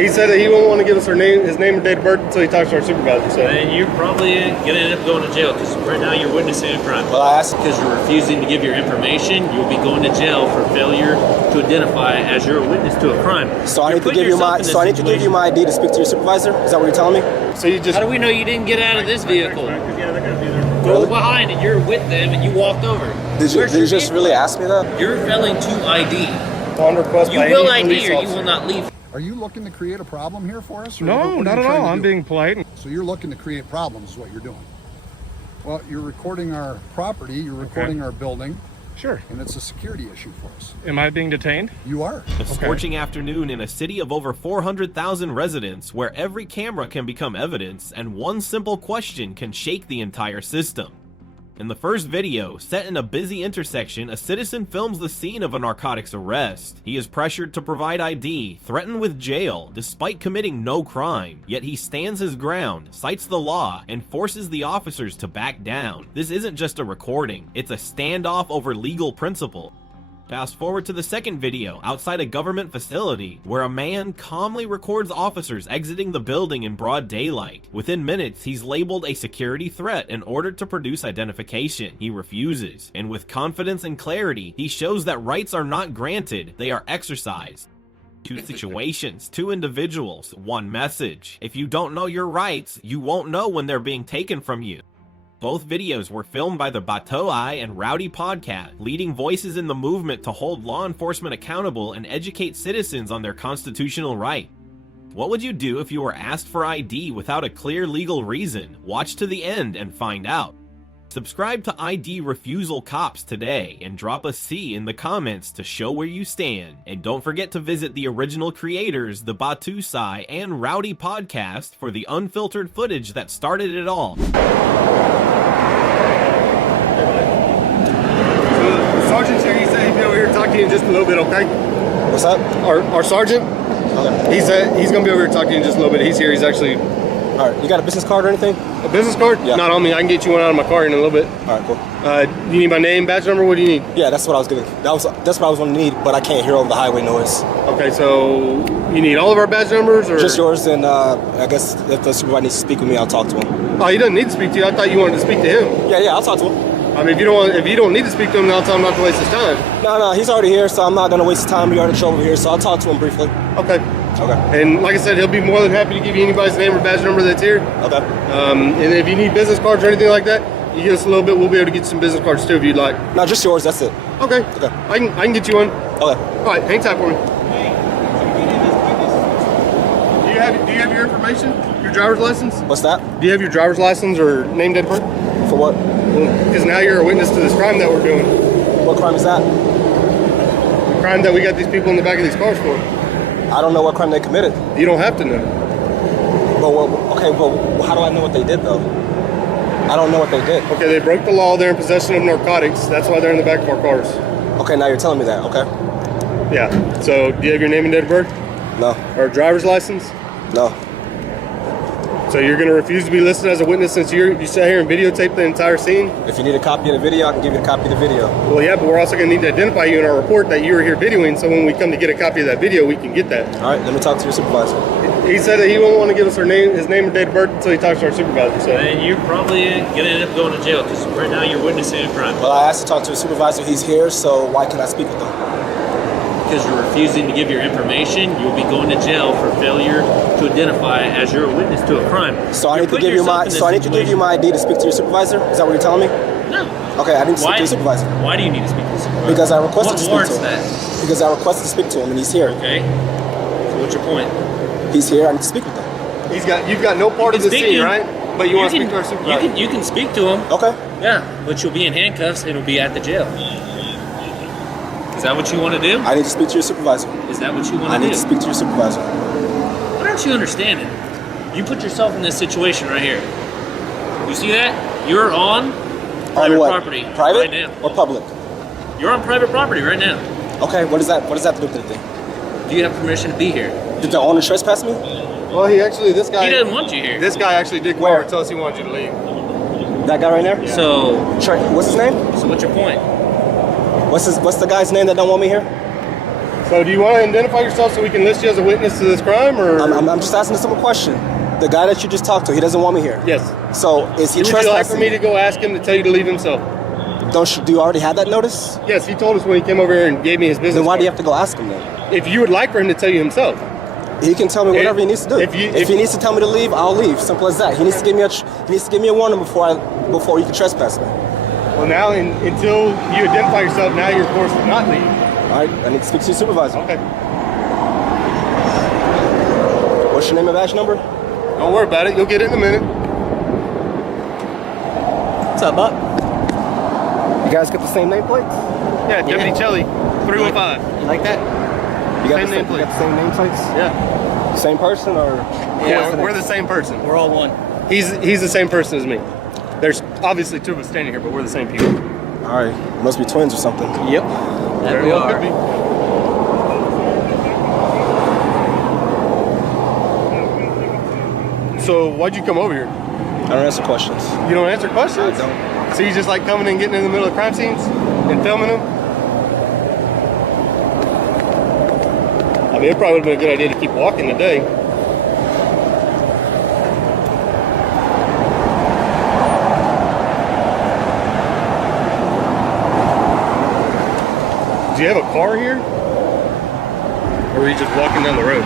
He said that he won't want to give us his name or date of birth until he talks to our supervisor. So. And you're probably going to end up going to jail because right now you're witnessing a crime. Well, I asked because you're refusing to give your information. You'll be going to jail for failure to identify as you're a witness to a crime. So I need to give you my ID to speak to your supervisor. Is that what you're telling me? So you just. How do we know you didn't get out of this vehicle? Go behind and you're with them and you walked over. Did you just really ask me that? You're failing to ID. On request you by will any ID or officer. you will not leave. Are you looking to create a problem here for us? No, not at all. I'm being polite. So you're looking to create problems is what you're doing. Well, you're recording our property, you're recording our building. Sure. And it's a security issue for us. Am I being detained? You are. A scorching afternoon in a city of over 400,000 residents where every camera can become evidence and one simple question can shake the entire system. In the first video, set in a busy intersection, a citizen films the scene of a narcotics arrest. He is pressured to provide ID, threatened with jail, despite committing no crime. Yet he stands his ground, cites the law, and forces the officers to back down. This isn't just a recording, it's a standoff over legal principle. Fast forward to the second video, outside a government facility, where a man calmly records officers exiting the building in broad daylight. Within minutes, he's labeled a security threat and ordered to produce identification. He refuses, and with confidence and clarity, he shows that rights are not granted, they are exercised. Two situations, two individuals, one message. If you don't know your rights, you won't know when they're being taken from you. Both videos were filmed by the Batoi and Rowdy podcast, leading voices in the movement to hold law enforcement accountable and educate citizens on their constitutional right. What would you do if you were asked for ID without a clear legal reason? Watch to the end and find out. Subscribe to ID Refusal Cops today and drop a C in the comments to show where you stand. And don't forget to visit the original creators, the Batoi and Rowdy podcast for the unfiltered footage that started it all. Sergeant's here. He said he'd be over here to talk to you in just a little bit, okay? What's up? Our sergeant? Okay. He said he's going to be over here to talk to you in just a little bit. He's here. He's actually... All right. You got a business card or anything? A business card? Yeah. Not on me. I can get you one out of my car in a little bit. All right, cool. You need my name, badge number? What do you need? Yeah, that's what I was gonna. That's what I was gonna need, but I can't hear over the highway noise. Okay, so you need all of our badge numbers, or just yours? And I guess if the supervisor needs to speak with me, I'll talk to him. Oh, he doesn't need to speak to you. I thought you wanted to speak to him. Yeah, I'll talk to him. I mean, if you don't need to speak to him, then I'll tell him not to waste his time. No, he's already here, so I'm not gonna waste his time. We already drove over here, so I'll talk to him briefly. Okay. Okay. And like I said, he'll be more than happy to give you anybody's name or badge number that's here. Okay. And if you need business cards or anything like that, you give us a little bit, we'll be able to get some business cards too if you'd like. No, just yours, that's it. Okay. Okay. I can get you one. Okay. All right, hang tight for me. Do you have your information? Your driver's license? What's that? Do you have your driver's license or name, date of birth? For what? Because now you're a witness to this crime that we're doing. What crime is that? The crime that we got these people in the back of these cars for. I don't know what crime they committed. You don't have to know. Well, how do I know what they did, though? I don't know what they did. Okay, they broke the law. They're in possession of narcotics. That's why they're in the back of our cars. Okay, now you're telling me that. Okay. Yeah. So, do you have your name and date of birth? No. Or a driver's license? No. So you're going to refuse to be listed as a witness since you sat here and videotaped the entire scene? If you need a copy of the video, I can give you a copy of the video. Well, yeah, but we're also going to need to identify you in our report that you were here videoing, so when we come to get a copy of that video, we can get that. All right, let me talk to your supervisor. He said that he won't want to give us his name or date of birth until he talks to our supervisor. So. And you're probably going to end up going to jail because right now you're witnessing a crime. Well, I asked to talk to a supervisor. He's here, so why can't I speak with him? Because you're refusing to give your information, you'll be going to jail for failure to identify as you're a witness to a crime. So I need to give you my ID to speak to your supervisor? Is that what you're telling me? No. Okay, I need to speak to your supervisor. Why do you need to speak to the supervisor? Because I requested to speak to him. What warrants that? Because I requested to speak to him, and he's here. Okay. So what's your point? He's here. I need to speak with him. You've got no part of the scene, right? But you want to speak to our supervisor. You can speak to him. Okay. Yeah, but you'll be in handcuffs and you'll be at the jail. Is that what you want to do? I need to speak to your supervisor. Is that what you want to do? I need to speak to your supervisor. What aren't you understanding? You put yourself in this situation right here. You see that? You're on private property. Private right now. or public? You're on private property right now. Okay, what does that do with anything? Do you have permission to be here? Did the owner trespass me? Well, this guy... He doesn't want you here. This guy actually did call and tell us he wanted you to leave. That guy right there? Yeah. So... What's his name? So what's your point? What's the guy's name that don't want me here? So do you want to identify yourself so we can list you as a witness to this crime, or? I'm just asking a simple question. The guy that you just talked to, he doesn't want me here. Yes. So is he Would you trespassing? like for me to go ask him to tell you to leave himself? Do you already have that notice? Yes, he told us when he came over here and gave me his business Then why card. do you have to go ask him then? If you would like for him to tell you himself. He can tell me whatever he needs to do. If he needs to tell me to leave, I'll leave. Simple as that. He needs to give me a warning before you can trespass me. Well, now until you identify yourself, now you're forced to not leave. All right, I need to speak to your supervisor. Okay. What's your name and badge number? Don't worry about it. You'll get it in a minute. What's up, Buck? You guys got the same nameplates? Yeah, Deputy Chelly, 315. You like that? You got Same nameplate. You got the same nameplates? Yeah. Same person or? Yeah, we're the same person. We're all one. He's the same person as me. There's obviously two of us standing here, but we're the same people. All right, you must be twins or something. Yep. That Very we well are. could be. So why'd you come over here? I don't answer questions. You don't answer questions? I don't. So you just like coming and getting in the middle of crime scenes and filming them? I mean, it probably would have been a good idea to keep walking today. Do you have a car here? Or are you just walking down the road?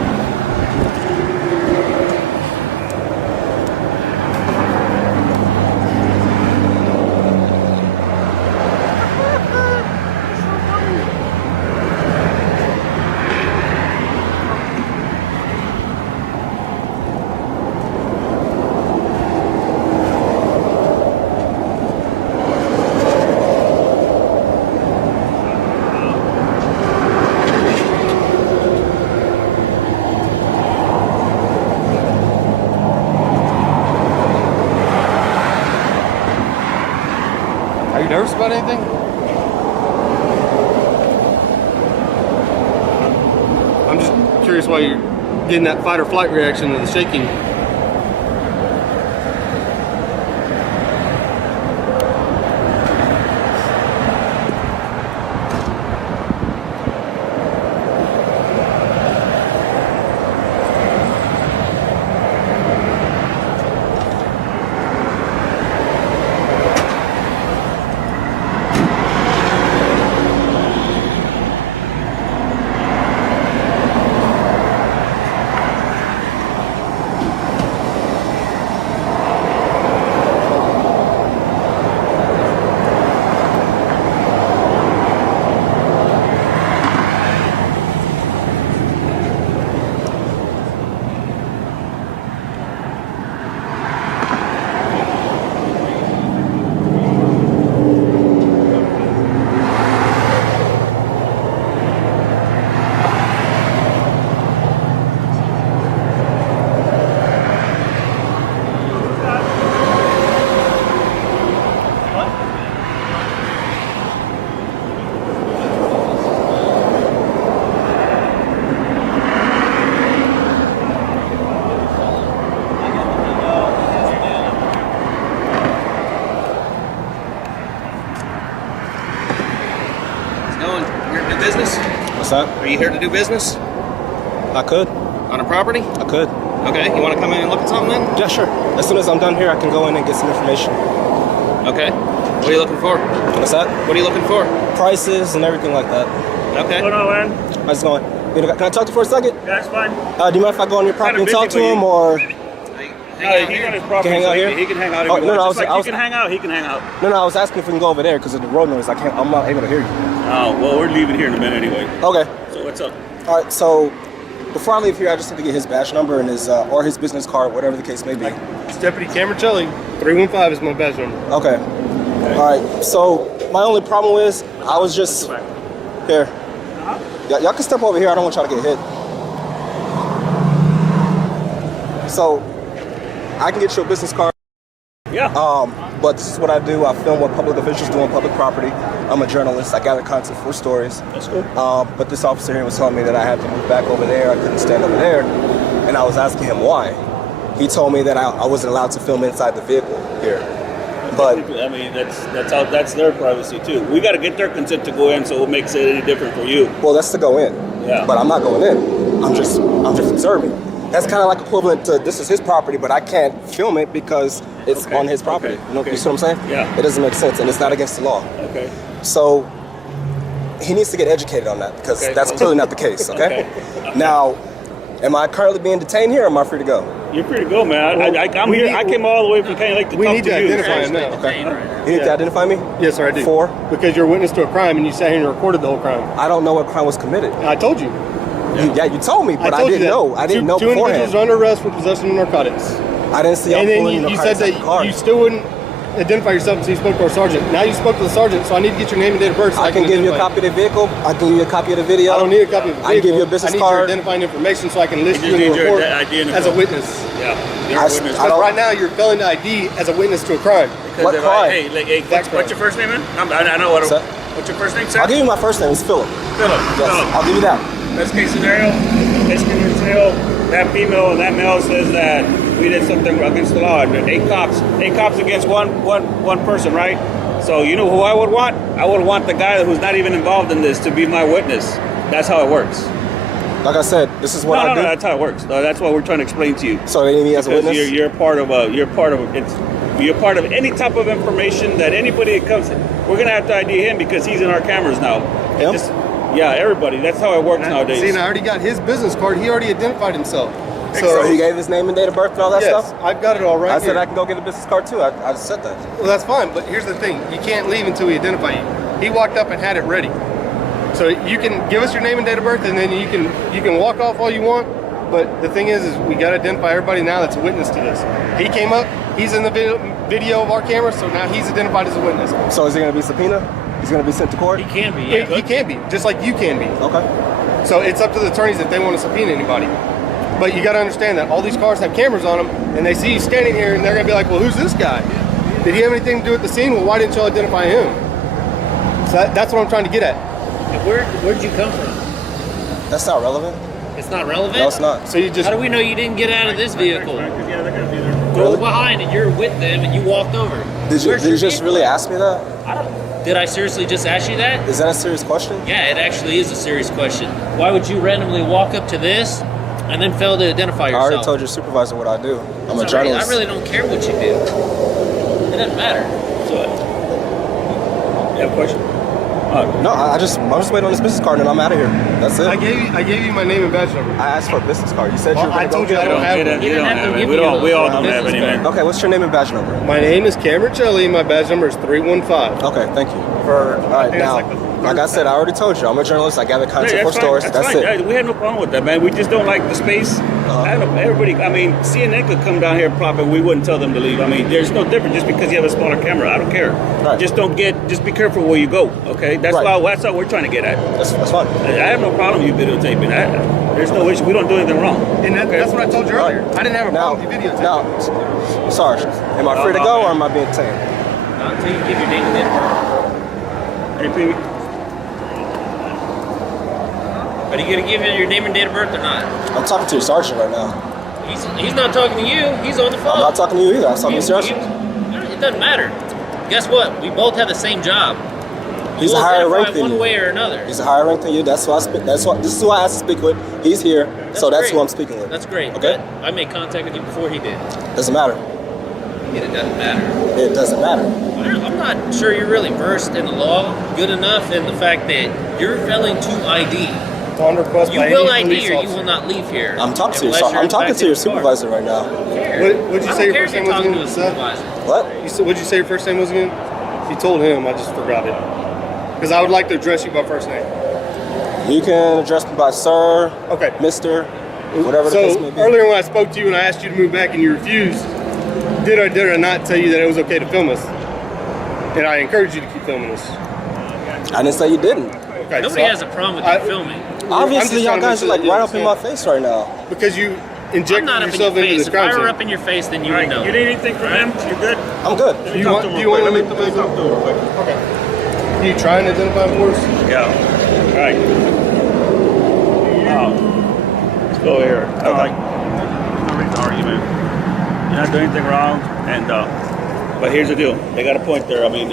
Are you nervous about anything? I'm just curious why you're getting that fight or flight reaction to the shaking. Here to do business? What's that? Are you here to do business I could. on a property? I could. Okay, you want to come in and look at something then? Yeah, sure. As soon as I'm done here, I can go in and get some information. Okay. What are you looking for? What's that? What are you looking for? Prices and everything like that. Okay. Hold on, man. How's it going? Can I talk to you for a second? Yeah, that's fine. Do you mind if I go on your property and Kinda talk to busy, but him, or? No, he's on his property. Can hang out so here? He can hang out if Oh, he no, wants. no, Just I like was- you can hang out, he can hang out. No, I was asking if we can go over there because of the road noise. I'm not able to hear you. Oh, well, we're leaving here in a minute anyway. Okay. So what's up? All right. So before I leave here, I just need to get his badge number and his or his business card, whatever the case may be. It's Deputy Cameron Chelly, 315 is my badge number. Okay. All right. So my only problem is I was just here. Y'all can step over here. I don't want y'all to get hit. So I can get you a business card. Yeah. But this is what I do. I film what public officials do on public property. I'm a journalist. I gather content for stories. That's cool. But this officer here was telling me that I had to move back over there. I couldn't stand over there. And I was asking him why. He told me that I wasn't allowed to film inside the vehicle here. But I mean, that's their privacy too. We got to get their consent to go in, so it makes it any different for you. well, that's to go in. Yeah. But I'm not going in. I'm just observing. That's kind of like equivalent to this is his property, but I can't film it because it's on his property. Okay. You know, you see what I'm saying? Yeah. It doesn't make sense, and it's not against the law. Okay. So he needs to get educated on that because that's clearly not the case. Okay? Now, am I currently being detained here, or am I free to go? You're free to go, man. Well, I'm here. I came all the way from Canyon Lake to We talk need to to you. identify him now. Okay. Right. You need to identify me? Yes, sir, I do. For? Because you're a witness to a crime and you sat here and recorded the whole crime. I don't know what crime was committed. I told you. You told me, but I told you didn't that. know. I didn't know Two individuals beforehand. are under arrest for possession of narcotics. I didn't see y'all And then pulling you said narcotics out the car. that you still wouldn't identify yourself until you spoke to our sergeant. Now you spoke to the sergeant, so I need to get your name and date of birth so I can give you a identify copy of the vehicle. I can give you a copy of the video. I don't need a copy of the vehicle. I can give you a business I need card. your identifying information so I can list You you in just the need your report ID and as a phone. witness. Yeah. You're I- a witness. I But don't- right now you're failing to ID as a witness to a crime. Because What if crime? Hey, That what's your first name, man? I know what. Sir? What's your first name, sir? I'll give you my first name. It's Philip. Philip. Yes, Philip. I'll give you that. Best case scenario, that female and that male says that we did something against the law. And eight cops against one person, right? So you know who I would want? I would want the guy who's not even involved in this to be my witness. That's how it works. Like I said, this is what I No, do. that's how it works. That's what we're trying to explain to you. So they need me as a Because witness? you're part of any type of information that anybody that comes. We're gonna have to ID him because he's in our cameras now. Him? Yeah, everybody. That's how it works nowadays. See, and I already got his business card. He already identified himself. So he gave his name and date of birth and all that yes, stuff? I've got it all right I here. said I can go get a business card too. I just said that. Well, that's fine, but here's the thing. You can't leave until we identify you. He walked up and had it ready. So you can give us your name and date of birth, and then you can walk off all you want. But the thing is we got to identify everybody now that's a witness to this. He came up. He's in the video of our camera, so now he's identified as a witness. So is he going to be subpoenaed? He's going to be sent to court? He can be, He yeah. can be, just like you can be. Okay. So it's up to the attorneys if they want to subpoena anybody. But you got to understand that all these cars have cameras on them, and they see you standing here, and they're going to be like, well, who's this guy? Did he have anything to do with the scene? Well, why didn't you identify him? So that's what I'm trying to get at. Where'd you come from? That's not relevant. It's not relevant? No, it's not. So you just... How do we know you didn't get out of this vehicle? Go behind and you're with them and you walked over. Did you Where's your just vehicle? really ask me that? Did I seriously just ask you that? Is that a serious question? Yeah, it actually is a serious question. Why would you randomly walk up to this and then fail to identify I yourself? already told your supervisor what I do. I'm a It's all right. journalist. I really don't care what you do. It doesn't matter. So, you have a question? No, I'm just waiting on this business card and I'm out of here. That's it. I gave you my name and badge number. I asked for a business card. You said you were I going to told you I don't have one. You didn't have to give We me don't. a We all don't business have any, card. man. Okay, what's your name and badge number? My name is Cameron Shelley, and my badge number is 315. Okay, thank you. For, All right, now, like I said, I already told you, I'm a journalist. I gather content for stories. That's fine. it. Yeah, we have no problem with that, man. We just don't like the space. Everybody, I mean, CNN could come down here and prop it. We wouldn't tell them to leave. I mean, there's no difference just because you have a smaller camera. I don't care. Right. Just be careful where you go. Okay, that's Right. that's what we're trying to get at. That's fine. I have no problem you videotaping. There's no issue. We don't do anything wrong. And that's what I told you earlier. I didn't have a Now, problem with you videotaping. now, Sarge, am I free to go or am I being detained? Not until you give your name and date of birth. Hey, Are you going to give your name and date of birth or not? I'm talking to your sergeant right now. He's not talking to you. He's on the phone. I'm not talking to you either. I'm talking to your sergeant. It doesn't matter. Guess what? We both have the same job. He's a We'll higher identify rank than one you. way or another. He's a higher rank than you. That's why I speak. This is who I asked to speak with. He's here, so that's great. who I'm speaking with. That's great. Okay. But I made contact with you before he did. Doesn't matter. It doesn't matter. It doesn't matter. I'm not sure you're really versed in the law good enough in the fact that you're failing to ID. On request You by will any ID police or you officer. will not leave here. I'm talking to you. unless you're I'm talking back to your in the car. supervisor right now. What'd you say your first name was talking to again? a Seth? supervisor. What? What'd you say your first name was again? You told him, I just forgot it. Because I would like to address you by first name. You can address me by sir, Okay. Mr., whatever the case may So be. earlier when I spoke to you and I asked you to move back and you refused, did I not tell you that it was okay to film us? And I encouraged you to keep filming us. I didn't say you didn't. Okay, Nobody has a problem with you filming. Obviously, y'all I'm just guys are trying like to make sure right that up in you my face right now. because you I'm injected not up in your yourself into face. this If I crime were scene. up in your face, then you would know. You need anything from him? You good? I'm good. Do you want to make the move? Okay. Can you try and identify for us? Yeah. All right. Let's go here. I don't like no reason to argue, man. You're not doing anything wrong, and but here's the deal. They got a point there. I mean,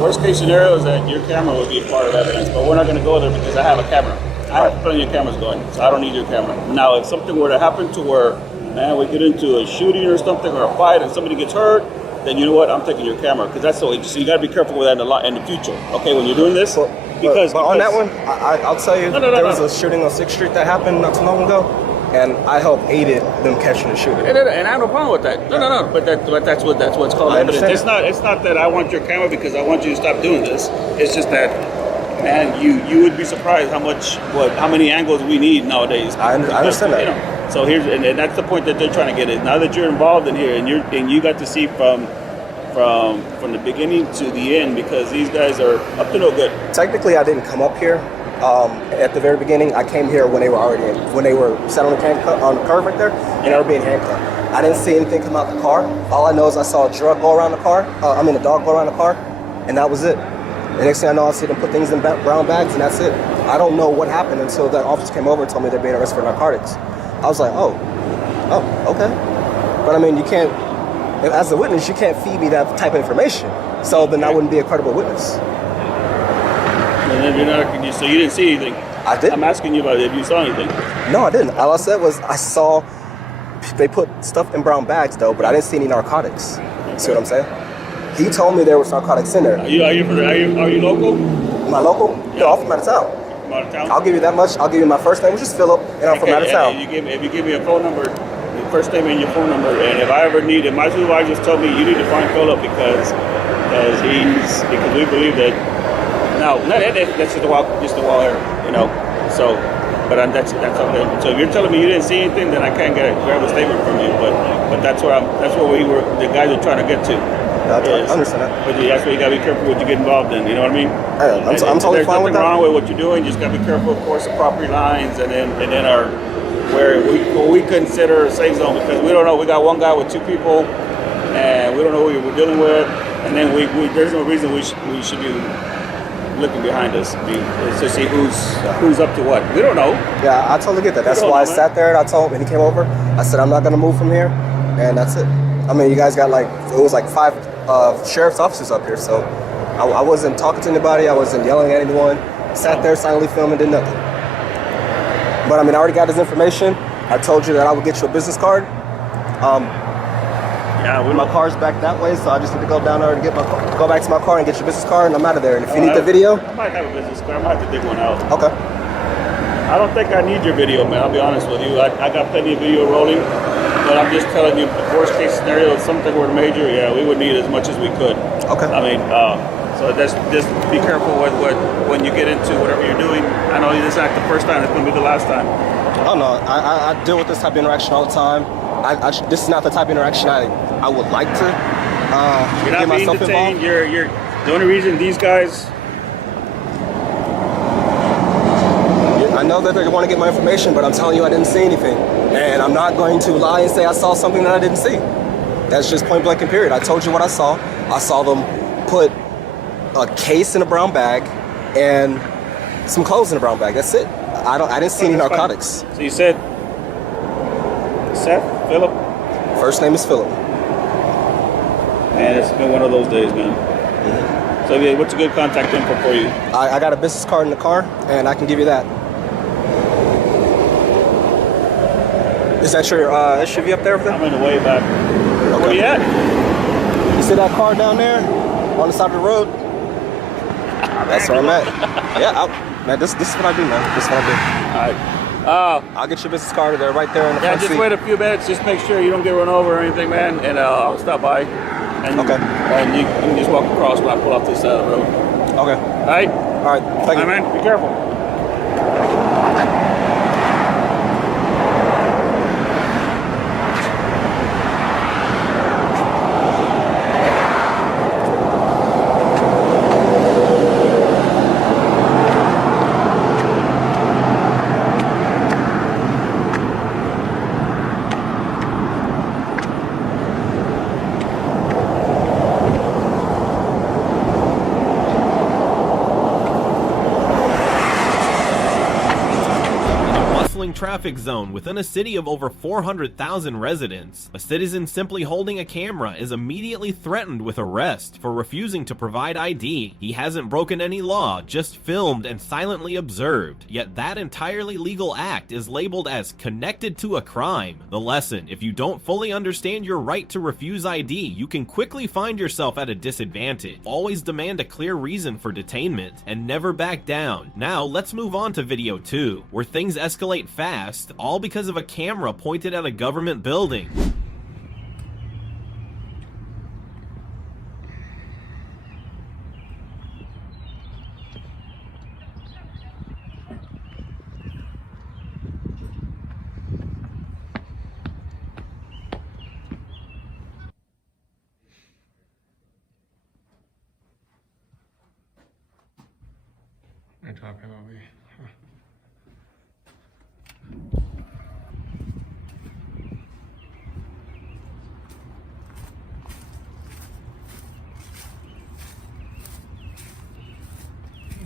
Worst case scenario is that your camera would be a part of evidence, but we're not going to go there because I have a camera. I have plenty of cameras going, so I don't need your camera. Now, if something were to happen to where, man, we get into a shooting or something or a fight and somebody gets hurt, then you know what? I'm taking your camera because that's the way. So you got to be careful with that in the future. Okay, when you're doing this, but on that one, I'll tell you, there was a shooting on 6th Street that happened not too long ago, and I helped aided them catching the shooter. And I have no problem with that. No. But that's what's called evidence. It's not that I want your camera because I want you to stop doing this. It's just that, man, you would be surprised how many angles we need nowadays. I understand that. You know, so here's and that's the point that they're trying to get is now that you're involved in here and you got to see from the beginning to the end because these guys are up to no good. Technically, I didn't come up here at the very beginning. I came here when they were sat on the curb right there, and they were being handcuffed. I didn't see anything come out the car. All I know is I saw a dog go around the car. A dog go around the car, and that was it. The next thing I know, I see them put things in brown bags, and that's it. I don't know what happened until that officer came over and told me they're being arrested for narcotics. I was like, oh, okay. But I mean, you can't. As a witness, you can't feed me that type of information. So then I wouldn't be a credible witness. And then so you didn't see anything? I didn't. I'm asking you about if you saw anything. No, I didn't. All I said was I saw they put stuff in brown bags though, but I didn't see any narcotics. See what I'm saying? He told me there was narcotics in there. Are you local? Am I local? Yeah. No, I'm from out of town. From out of town? I'll give you that much. I'll give you my first name, which is Philip, and I'm from out of town. If you give me a phone number, your first name and your phone number, and if I ever need it, my supervisor just told me you need to find Philip because we believe that. Now, that's just a wild hair, you know. So, but that's okay. So if you're telling me you didn't see anything, then I can't grab a statement from you. But that's where the guys are trying to get to. I understand that. But that's why you gotta be careful what you get involved in. You know what I mean? I'm totally fine with that. There's nothing wrong with what you're doing. You just gotta be careful, of course, of property lines, and then where we consider a safe zone because we don't know. We got one guy with two people, and we don't know who we're dealing with, and then there's no reason we should be looking behind us to see who's up to what. We don't know. Yeah, I totally get that. That's why I sat there and I told him, and he came over. I said, I'm not going to move from here, and that's it. I mean, you guys got it was 5 sheriff's officers up here, so I wasn't talking to anybody. I wasn't yelling at anyone. Sat there silently filming, did nothing. But I mean, I already got his information. I told you that I would get you a business card. My car's back that way, so I just need to go down there and go back to my car and get your business card, and I'm out of there. And if you need the video, I might have a business card. I might have to dig one out. Okay. I don't think I need your video, man. I'll be honest with you. I got plenty of video rolling, but I'm just telling you, worst case scenario, if something were major, yeah, we would need as much as we could. Okay. I mean, so just be careful with when you get into whatever you're doing. I know this is not the first time; it's going to be the last time. Oh no, I deal with this type of interaction all the time. This is not the type of interaction I would like to you're not get being myself detained. involved. You're the only reason these guys. I know that they want to get my information, but I'm telling you I didn't see anything. And I'm not going to lie and say I saw something that I didn't see. That's just point blank and period. I told you what I saw. I saw them put a case in a brown bag and some clothes in a brown bag. That's it. I didn't see any narcotics. So you said Seth? Philip? First name is Philip. Man, it's been one of those days, man. Mm-hmm. So yeah, what's a good contact info for you? I got a business card in the car, and I can give you that. Is that your SUV up there? I'm in the way back. Okay. Where you at? You see that car down there on the side of the road? That's where I'm at. Yeah, man, this is what I do, man. This is what I do. All right. I'll get your business card there, right there in the front just seat. wait a few minutes. Just make sure you don't get run over or anything, man. And I'll stop by. And okay. And you can just walk across when I pull off this side of the road. Okay. All right. All right. Thank you, man. Be careful. bustling traffic zone within a city of over 400,000 residents, a citizen simply holding a camera is immediately threatened with arrest for refusing to provide ID. He hasn't broken any law, just filmed and silently observed, yet that entirely legal act is labeled as connected to a crime. The lesson: if you don't fully understand your right to refuse ID, you can quickly find yourself at a disadvantage. Always demand a clear reason for detainment, and never back down. Now, let's move on to video 2, where things escalate fast, all because of a camera pointed at a government building. They're talking about me.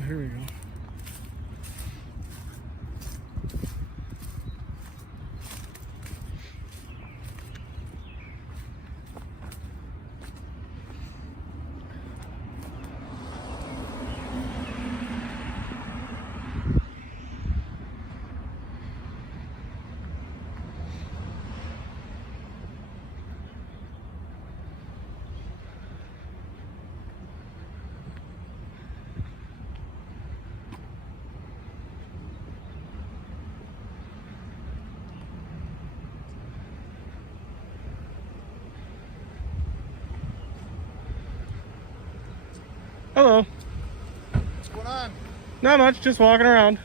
Here we go. Hello. What's going on? Not much, just walking around.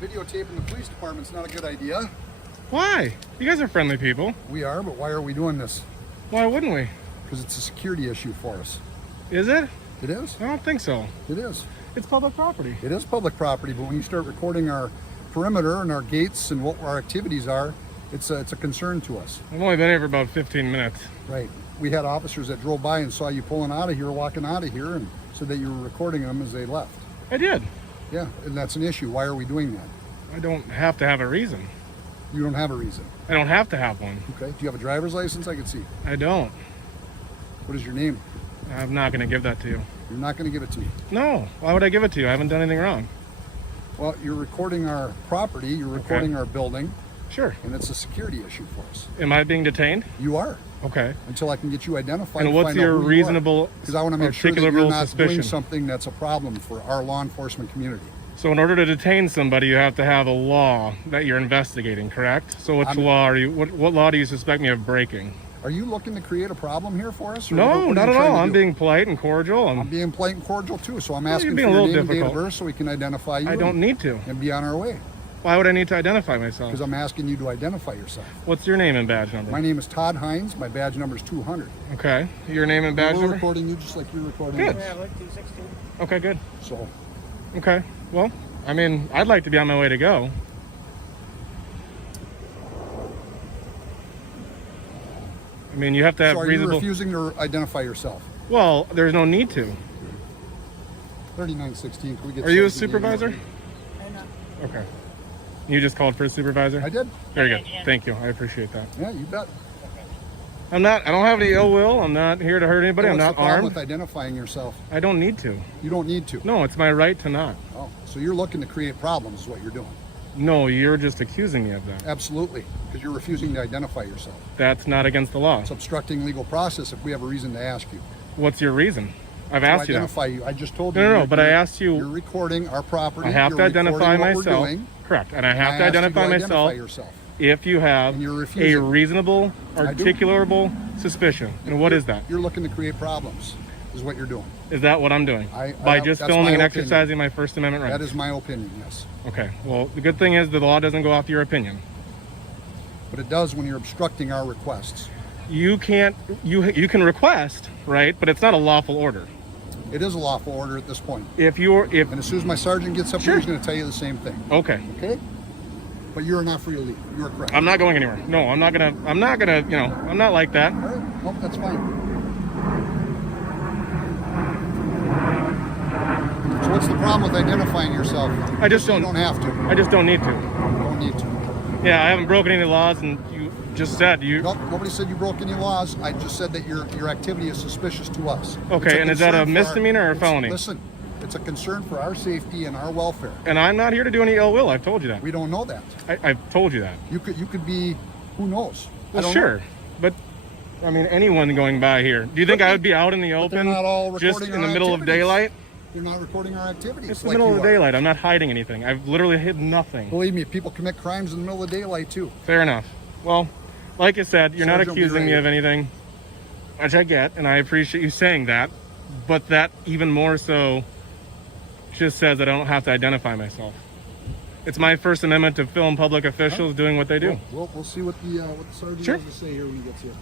Videotaping the police department's not a good idea. Why? You guys are friendly people. We are, but why are we doing this? Why wouldn't we? Because it's a security issue for us. Is it? It is. I don't think so. It is. It's public property. It is public property, but when you start recording our perimeter and our gates and what our activities are, it's a concern to us. I've only been here for about 15 minutes. Right. We had officers that drove by and saw you pulling out of here, walking out of here, and said that you were recording them as they left. I did. Yeah, and that's an issue. Why are we doing that? I don't have to have a reason. You don't have a reason. I don't have to have one. Okay. Do you have a driver's license? I can see. I don't. What is your name? I'm not going to give that to you. You're not going to give it to me. No. Why would I give it to you? I haven't done anything wrong. Well, you're recording our property, you're recording our building, Sure. and it's a security issue for us. Am I being detained? You are. Okay. Until I can get you identified. And what's your reasonable, Because I want to make sure that you're articulable not suspicion? doing something that's a problem for our law enforcement community. So in order to detain somebody, you have to have a law that you're investigating, correct? So which law are you? What law do you suspect me of breaking? Are you looking to create a problem here for us? Or No, what are not you at trying all. to I'm do? being polite and cordial. I'm being polite and cordial too. So I'm you're asking for being a your little name and date of difficult. birth so we can identify you. I don't need to. And be on our way. Why would I need to identify myself? Because I'm asking you to identify yourself. What's your name and badge number? My name is Todd Hines. My badge number is 200. Okay. Your name and badge We're number? recording you just like you're recording Good. us. Okay, good. So Okay. Well, I mean, I'd like to be on my way to go. I mean, you have to have so are you reasonable... refusing to identify yourself? Well, there's no need to. 3916. Can we get Are you a something supervisor? in Okay. You just called for a supervisor? there? I did. Very good. Thank you. I appreciate that. Yeah, you bet. I don't have any ill will. I'm not here to hurt anybody. I'm What's not the problem armed. with identifying yourself? I don't need to. You don't need to. No, it's my right to not. Oh, so you're looking to create problems is what you're doing. No, you're just accusing me of that. Absolutely, because you're refusing to identify yourself. That's not against the law. It's obstructing legal process if we have a reason to ask you. What's your reason? I've To asked you that. identify you. I just told you. No, you're- but I you're- asked you- You're recording our property. I have you're to identify recording what we're myself. doing. Correct. And I have to asked you identify myself yourself. if you have And you're a refusing. reasonable, I do. articulable suspicion. And what is that? You're looking to create problems, is what you're doing. Is that what I'm doing? By just that's filming my and opinion. exercising my First Amendment rights? That is my opinion, yes. Okay. Well, the good thing is the law doesn't go off your opinion. But it does when you're obstructing our requests. You can't. You can request, right? But it's not a lawful order. It is a lawful order at this point. If And as soon as my sergeant gets up Sure. here, he's going to tell you the same thing. okay, Okay? But you're not free to leave. You're correct. I'm not going anywhere. No, I'm not gonna. I'm not gonna. You know, I'm not like that. All right. Well, that's fine. So what's the problem with identifying yourself? I just You don't. don't have to. I just don't need to. You don't need to. Yeah, I haven't broken any laws, and you just said you. Nope, nobody said you broke any laws. I just said that your activity is suspicious to us. Okay, and is that a concern for misdemeanor or a felony? Listen, it's a concern for our safety and our welfare. And I'm not here to do any ill will. I've told you that. We don't know that. I've told you that. You could be, who knows? I Well, don't sure, know. but I mean, anyone going by here. Do you think I would be out in the But they're open, not all just recording in the our middle of activities. daylight? They're not recording our activities. It's the like middle you of the are. daylight. I'm not hiding anything. I've literally hid nothing. Believe me, people commit crimes in the middle of the daylight too. Fair enough. Well, like I said, you're not Sergeant, be accusing me ready. of anything, which I get, and I appreciate you saying that. But that even more so just says that I don't have to identify myself. It's my First Amendment to film public officials doing what they do. We'll see what the sergeant Sure. has to say here when he gets here.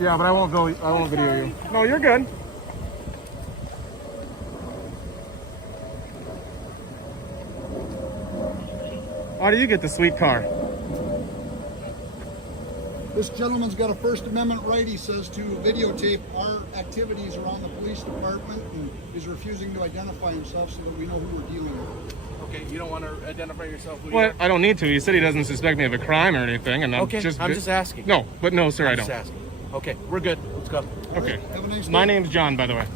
Yeah, but I won't video you. No, you're good. How do you get the sweet car? This gentleman's got a First Amendment right, he says, to videotape our activities around the police department, and he's refusing to identify himself so that we know who we're dealing with. Okay, you don't want to identify yourself? Who you Well, are? I don't need to. He said he doesn't suspect me of a crime or anything, and I'm Okay, just I'm just asking. No, but no, sir, I I'm don't. just asking. Okay, we're good. Let's go. Okay. Have a nice My day. name's John, by the way.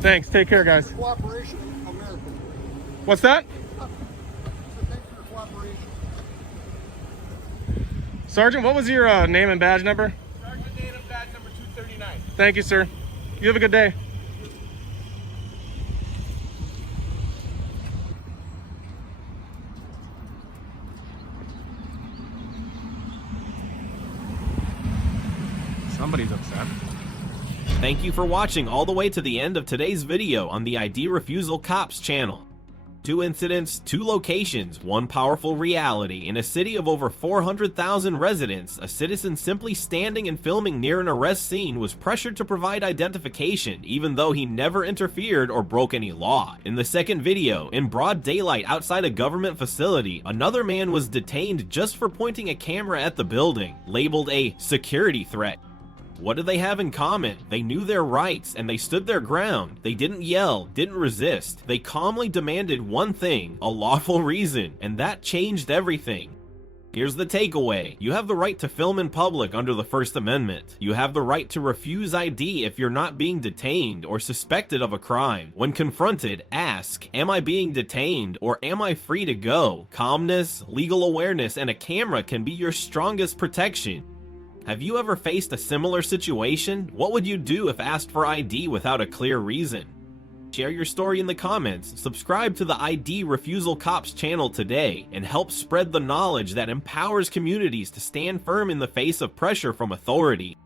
Thanks. Take care, guys. Cooperation, American. What's that? Thanks for your cooperation. Sergeant, what was your name and badge number? Sergeant Native, badge number 239. Thank you, sir. You have a good day. Somebody's upset. Thank you for watching all the way to the end of today's video on the ID Refusal Cops channel. 2 incidents, 2 locations, 1 powerful reality. In a city of over 400,000 residents, a citizen simply standing and filming near an arrest scene was pressured to provide identification even though he never interfered or broke any law. In the second video, in broad daylight outside a government facility, another man was detained just for pointing a camera at the building, labeled a security threat. What do they have in common? They knew their rights and they stood their ground. They didn't yell, didn't resist. They calmly demanded one thing, a lawful reason, and that changed everything. Here's the takeaway. You have the right to film in public under the First Amendment. You have the right to refuse ID if you're not being detained or suspected of a crime. When confronted, ask, am I being detained or am I free to go? Calmness, legal awareness, and a camera can be your strongest protection. Have you ever faced a similar situation? What would you do if asked for ID without a clear reason? Share your story in the comments, subscribe to the ID Refusal Cops channel today, and help spread the knowledge that empowers communities to stand firm in the face of pressure from authority.